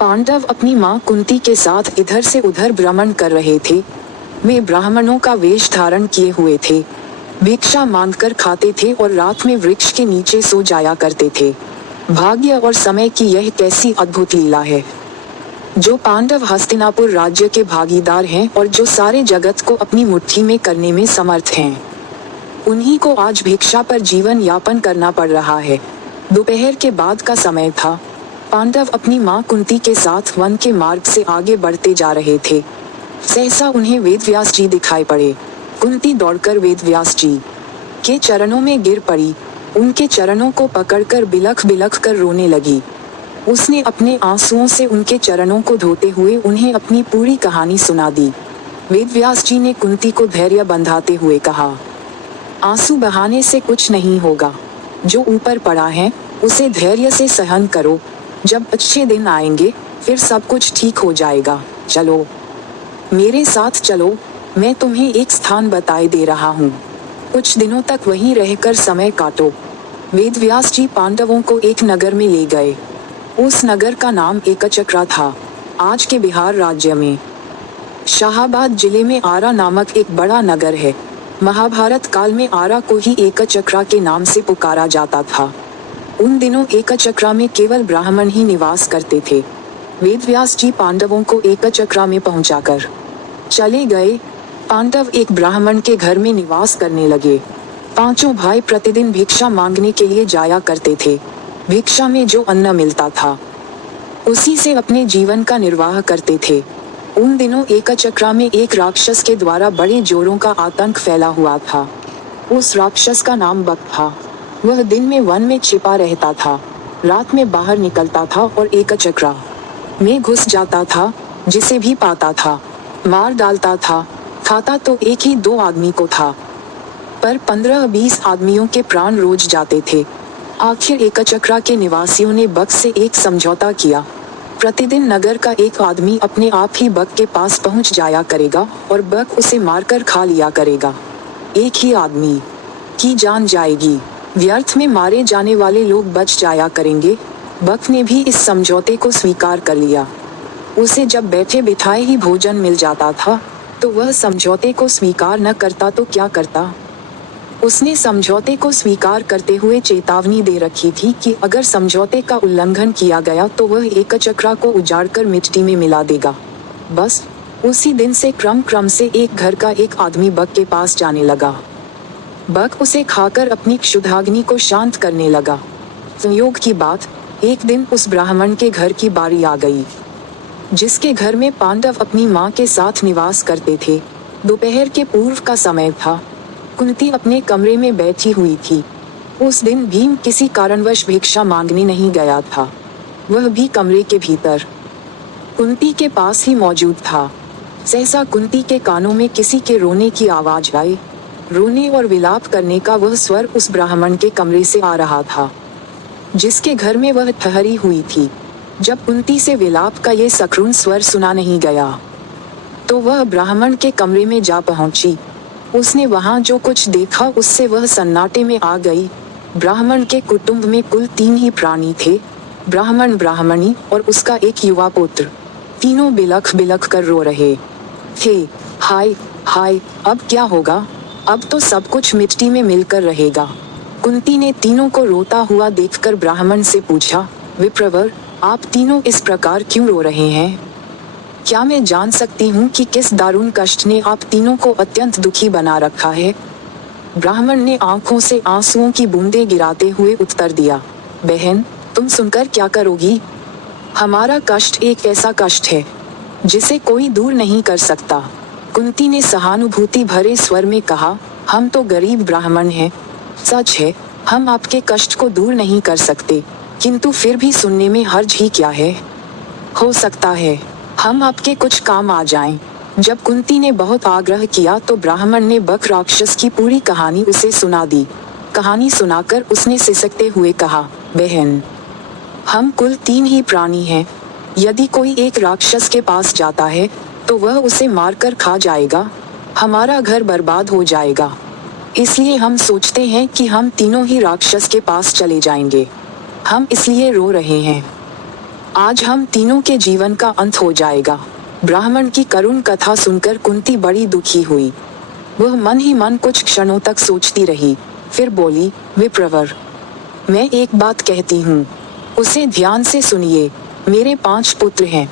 पांडव अपनी माँ कुंती के साथ इधर से उधर भ्रमण कर रहे थे। वे ब्राह्मणों का वेश धारण किए हुए थे, भिक्षा मांगकर खाते थे और रात में वृक्ष के नीचे सो जाया करते थे। भाग्य और समय की यह कैसी अद्भुत लीला है। जो पांडव हस्तिनापुर राज्य के भागीदार हैं और जो सारे जगत को अपनी मुट्ठी में करने में समर्थ हैं, उन्हीं को आज भिक्षा पर जीवन यापन करना पड़ रहा है। दोपहर के बाद का समय था। पांडव अपनी माँ कुंती के साथ वन के मार्ग से आगे बढ़ते जा रहे थे। सहसा उन्हें वेदव्यास जी दिखाई पड़े। कुंती दौड़कर वेदव्यास जी के चरणों में गिर पड़ी। उनके चरणों को पकड़कर बिलख बिलख कर रोने लगी। उसने अपने आंसुओं से उनके चरणों को धोते हुए उन्हें अपनी पूरी कहानी सुना दी। वेदव्यास जी ने कुंती को धैर्य बंधाते हुए कहा, आंसू बहाने से कुछ नहीं होगा। जो ऊपर पड़ा है उसे धैर्य से सहन करो। जब अच्छे दिन आएंगे फिर सब कुछ ठीक हो जाएगा। चलो मेरे साथ चलो, मैं तुम्हें एक स्थान बताए दे रहा हूँ। कुछ दिनों तक वहीं रहकर समय काटो। वेदव्यास जी पांडवों को एक नगर में ले गए। उस नगर का नाम एकचक्रा था। आज के बिहार राज्य में शाहाबाद जिले में आरा नामक एक बड़ा नगर है। महाभारत काल में आरा को ही एकचक्रा के नाम से पुकारा जाता था। उन दिनों एकचक्रा में केवल ब्राह्मण ही निवास करते थे। वेदव्यास जी पांडवों को एकचक्रा में पहुंचाकर चले गए। पांडव एक ब्राह्मण के घर में निवास करने लगे। पांचों भाई प्रतिदिन भिक्षा मांगने के लिए जाया करते थे। भिक्षा में जो अन्न मिलता था उसी से अपने जीवन का निर्वाह करते थे। उन दिनों एकचक्रा में एक राक्षस के द्वारा बड़े जोरों का आतंक फैला हुआ था। उस राक्षस का नाम बक था। वह दिन में वन में छिपा रहता था, रात में बाहर निकलता था और एकचक्रा में घुस जाता था। जिसे भी पाता था मार डालता था। खाता तो एक ही दो आदमी को था, पर 15-20 आदमियों के प्राण रोज जाते थे। आखिर एकचक्रा के निवासियों ने बक से एक समझौता किया। प्रतिदिन नगर का एक आदमी अपने आप ही बक के पास पहुंच जाया करेगा और बक उसे मारकर खा लिया करेगा। एक ही आदमी की जान जाएगी। व्यर्थ में मारे जाने वाले लोग बच जाया करेंगे। बक ने भी इस समझौते को स्वीकार कर लिया। उसे जब बैठे बिठाए ही भोजन मिल जाता था तो वह समझौते को स्वीकार न करता तो क्या करता। उसने समझौते को स्वीकार करते हुए चेतावनी दे रखी थी कि अगर समझौते का उल्लंघन किया गया तो वह एकचक्रा को उजाड़कर मिट्टी में मिला देगा। बस उसी दिन से क्रम से एक घर का एक आदमी बक के पास जाने लगा। बक उसे खाकर अपनी क्षुधाग्नि को शांत करने लगा। संयोग की बात, एक दिन उस ब्राह्मण के घर की बारी आ गई, जिसके घर में पांडव अपनी माँ के साथ निवास करते थे। दोपहर के पूर्व का समय था। कुंती अपने कमरे में बैठी हुई थी। उस दिन भीम किसी कारणवश भिक्षा मांगने नहीं गया था। वह भी कमरे के भीतर कुंती के पास ही मौजूद था। सहसा कुंती के कानों में किसी के रोने की आवाज आई। रोने और विलाप करने का वह स्वर उस ब्राह्मण के कमरे से आ रहा था, जिसके घर में वह ठहरी हुई थी। जब कुंती से विलाप का ये सकरुण स्वर सुना नहीं गया तो वह ब्राह्मण के कमरे में जा पहुंची। उसने वहां जो कुछ देखा उससे वह सन्नाटे में आ गई। ब्राह्मण के कुटुंब में कुल 3 ही प्राणी थे, ब्राह्मण, ब्राह्मणी और उसका एक युवा पुत्र। तीनों बिलख बिलख कर रो रहे थे। हाय हाय, अब क्या होगा? अब तो सब कुछ मिट्टी में मिलकर रहेगा। कुंती ने तीनों को रोता हुआ देखकर ब्राह्मण से पूछा, विप्रवर, आप तीनों इस प्रकार क्यों रो रहे हैं? क्या मैं जान सकती हूँ कि किस दारुण कष्ट ने आप तीनों को अत्यंत दुखी बना रखा है? ब्राह्मण ने आंखों से आंसुओं की बूंदें गिराते हुए उत्तर दिया, बहन, तुम सुनकर क्या करोगी? हमारा कष्ट एक ऐसा कष्ट है जिसे कोई दूर नहीं कर सकता। कुंती ने सहानुभूति भरे स्वर में कहा, हम तो गरीब ब्राह्मण हैं। सच है, हम आपके कष्ट को दूर नहीं कर सकते, किंतु फिर भी सुनने में हर्ज ही क्या है? हो सकता है हम आपके कुछ काम आ जाएं। जब कुंती ने बहुत आग्रह किया तो ब्राह्मण ने बक राक्षस की पूरी कहानी उसे सुना दी। कहानी सुनाकर उसने सिसकते हुए कहा, बहन, हम कुल 3 ही प्राणी हैं। यदि कोई एक राक्षस के पास जाता है तो वह उसे मारकर खा जाएगा। हमारा घर बर्बाद हो जाएगा। इसलिए हम सोचते हैं कि हम तीनों ही राक्षस के पास चले जाएंगे। हम इसलिए रो रहे हैं। आज हम तीनों के जीवन का अंत हो जाएगा। ब्राह्मण की करुण कथा सुनकर कुंती बड़ी दुखी हुई। वह मन ही मन कुछ क्षणों तक सोचती रही, फिर बोली, विप्रवर, मैं एक बात कहती हूँ, उसे ध्यान से सुनिए। मेरे 5 पुत्र हैं।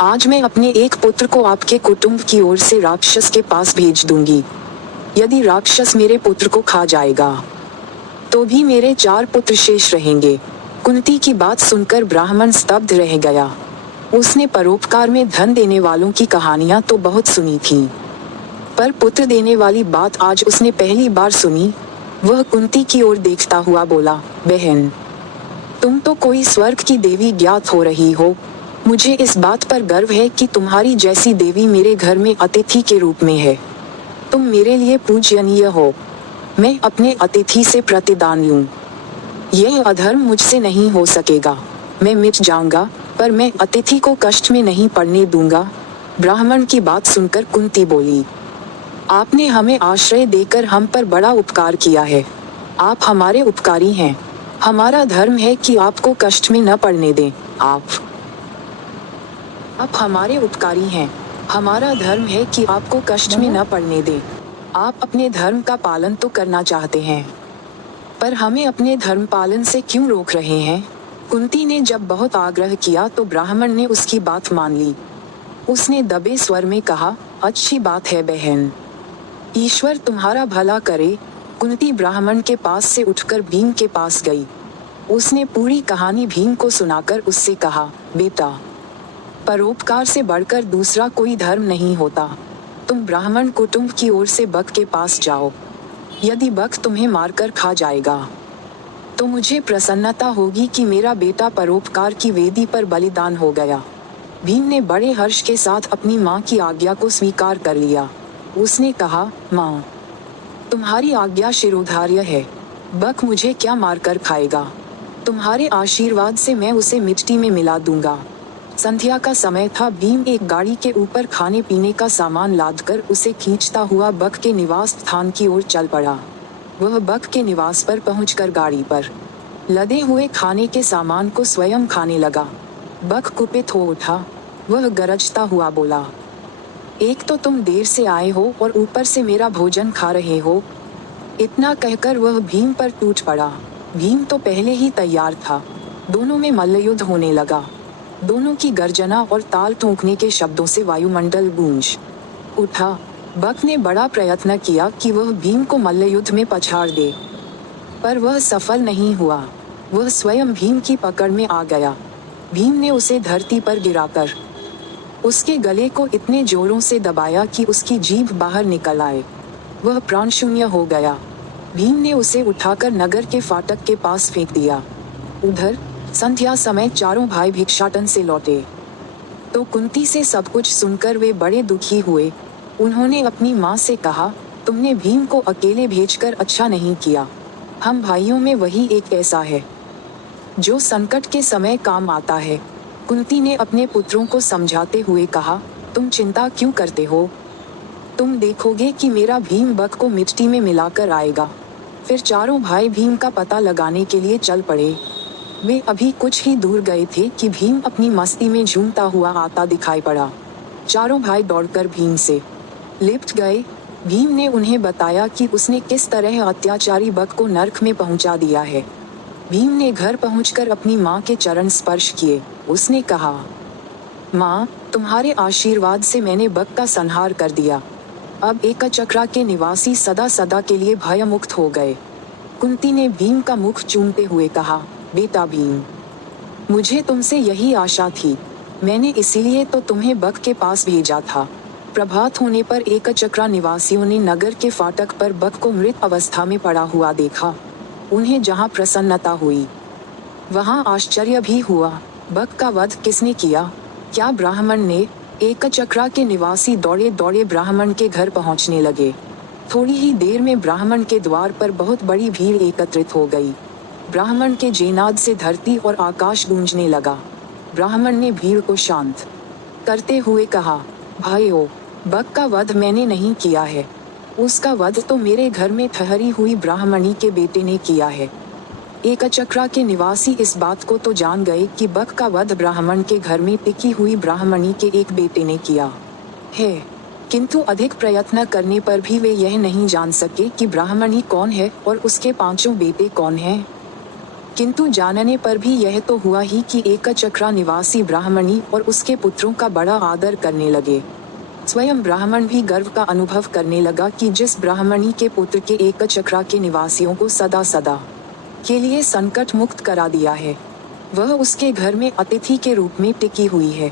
आज मैं अपने एक पुत्र को आपके कुटुंब की ओर से राक्षस के पास भेज दूंगी। यदि राक्षस मेरे पुत्र को खा जाएगा तो भी मेरे 4 पुत्र शेष रहेंगे। कुंती की बात सुनकर ब्राह्मण स्तब्ध रह गया। उसने परोपकार में धन देने वालों की कहानियां तो बहुत सुनी थी, पर पुत्र देने वाली बात आज उसने पहली बार सुनी। वह कुंती की ओर देखता हुआ बोला, बहन, तुम तो कोई स्वर्ग की देवी ज्ञात हो रही हो। मुझे इस बात पर गर्व है कि तुम्हारी जैसी देवी मेरे घर में अतिथि के रूप में है। तुम मेरे लिए पूजनीय हो। मैं अपने अतिथि से प्रतिदान लूं। यह अधर्म मुझसे नहीं हो सकेगा। मैं मिट जाऊंगा, पर मैं अतिथि को कष्ट में नहीं पड़ने दूंगा। ब्राह्मण की बात सुनकर कुंती बोली, आपने हमें आश्रय देकर हम पर बड़ा उपकार किया है। आप हमारे उपकारी हैं। हमारा धर्म है कि आपको कष्ट में न पड़ने दें। आप हमारे उपकारी हैं। हमारा धर्म है कि आपको कष्ट में न पड़ने दें। आप अपने धर्म का पालन तो करना चाहते हैं, पर हमें अपने धर्म पालन से क्यों रोक रहे हैं? कुंती ने जब बहुत आग्रह किया तो ब्राह्मण ने उसकी बात मान ली। उसने दबे स्वर में कहा, अच्छी बात है बहन, ईश्वर तुम्हारा भला करे। कुंती ब्राह्मण के पास से उठकर भीम के पास गई। उसने पूरी कहानी भीम को सुनाकर उससे कहा, बेटा, परोपकार से बढ़कर दूसरा कोई धर्म नहीं होता। तुम ब्राह्मण कुटुंब की ओर से बक के पास जाओ। यदि बक तुम्हें मारकर खा जाएगा तो मुझे प्रसन्नता होगी कि मेरा बेटा परोपकार की वेदी पर बलिदान हो गया। भीम ने बड़े हर्ष के साथ अपनी माँ की आज्ञा को स्वीकार कर लिया। उसने कहा, माँ, तुम्हारी आज्ञा शिरोधार्य है। बक मुझे क्या मारकर खाएगा? तुम्हारे आशीर्वाद से मैं उसे मिट्टी में मिला दूंगा। संध्या का समय था। भीम एक गाड़ी के ऊपर खाने पीने का सामान लादकर उसे खींचता हुआ बक के निवास स्थान की ओर चल पड़ा। वह बक के निवास पर पहुंचकर गाड़ी पर लदे हुए खाने के सामान को स्वयं खाने लगा। बक कुपित हो उठा। वह गरजता हुआ बोला, एक तो तुम देर से आए हो और ऊपर से मेरा भोजन खा रहे हो। इतना कहकर वह भीम पर टूट पड़ा। भीम तो पहले ही तैयार था। दोनों में मल्लयुद्ध होने लगा। दोनों की गर्जना और ताल ठोंकने के शब्दों से वायुमंडल गूंज उठा। बक ने बड़ा प्रयत्न किया कि वह भीम को मल्लयुद्ध में पछाड़ दे, पर वह सफल नहीं हुआ। वह स्वयं भीम की पकड़ में आ गया। भीम ने उसे धरती पर गिराकर उसके गले को इतने जोरों से दबाया कि उसकी जीभ बाहर निकल आए। वह प्राण शून्य हो गया। भीम ने उसे उठाकर नगर के फाटक के पास फेंक दिया। उधर संध्या समय चारों भाई भिक्षाटन से लौटे तो कुंती से सब कुछ सुनकर वे बड़े दुखी हुए। उन्होंने अपनी माँ से कहा, तुमने भीम को अकेले भेजकर अच्छा नहीं किया। हम भाइयों में वही एक ऐसा है जो संकट के समय काम आता है। कुंती ने अपने पुत्रों को समझाते हुए कहा, तुम चिंता क्यों करते हो? तुम देखोगे कि मेरा भीम बक को मिट्टी में मिलाकर आएगा। फिर चारों भाई भीम का पता लगाने के लिए चल पड़े। वे अभी कुछ ही दूर गए थे कि भीम अपनी मस्ती में झूमता हुआ आता दिखाई पड़ा। चारों भाई दौड़कर भीम से लिपट गए। भीम ने उन्हें बताया कि उसने किस तरह अत्याचारी बक को नरक में पहुंचा दिया है। भीम ने घर पहुंचकर अपनी माँ के चरण स्पर्श किए। उसने कहा, माँ, तुम्हारे आशीर्वाद से मैंने बक का संहार कर दिया। अब एकचक्रा के निवासी सदा सदा के लिए भयमुक्त हो गए। कुंती ने भीम का मुख चूमते हुए कहा, बेटा भीम, मुझे तुमसे यही आशा थी। मैंने इसीलिए तो तुम्हें बक के पास भेजा था। प्रभात होने पर एकचक्रा निवासियों ने नगर के फाटक पर बक को मृत अवस्था में पड़ा हुआ देखा। उन्हें जहां प्रसन्नता हुई वहां आश्चर्य भी हुआ। बक का वध किसने किया? क्या ब्राह्मण ने? एकचक्रा के निवासी दौड़े दौड़े ब्राह्मण के घर पहुंचने लगे। थोड़ी ही देर में ब्राह्मण के द्वार पर बहुत बड़ी भीड़ एकत्रित हो गई। ब्राह्मण के जयनाद से धरती और आकाश गूंजने लगा। ब्राह्मण ने भीड़ को शांत करते हुए कहा, भाइयों, बक का वध मैंने नहीं किया है। उसका वध तो मेरे घर में ठहरी हुई ब्राह्मणी के बेटे ने किया है। एकचक्रा के निवासी इस बात को तो जान गए कि बक का वध ब्राह्मण के घर में टिकी हुई ब्राह्मणी के एक बेटे ने किया है, किंतु अधिक प्रयत्न करने पर भी वे यह नहीं जान सके कि ब्राह्मणी कौन है और उसके 5 बेटे कौन हैं। किंतु जानने पर भी यह तो हुआ ही कि एकचक्रा निवासी ब्राह्मणी और उसके पुत्रों का बड़ा आदर करने लगे। स्वयं ब्राह्मण भी गर्व का अनुभव करने लगा कि जिस ब्राह्मणी के पुत्र के एकचक्रा के निवासियों को सदा सदा के लिए संकट मुक्त करा दिया है, वह उसके घर में अतिथि के रूप में टिकी हुई है।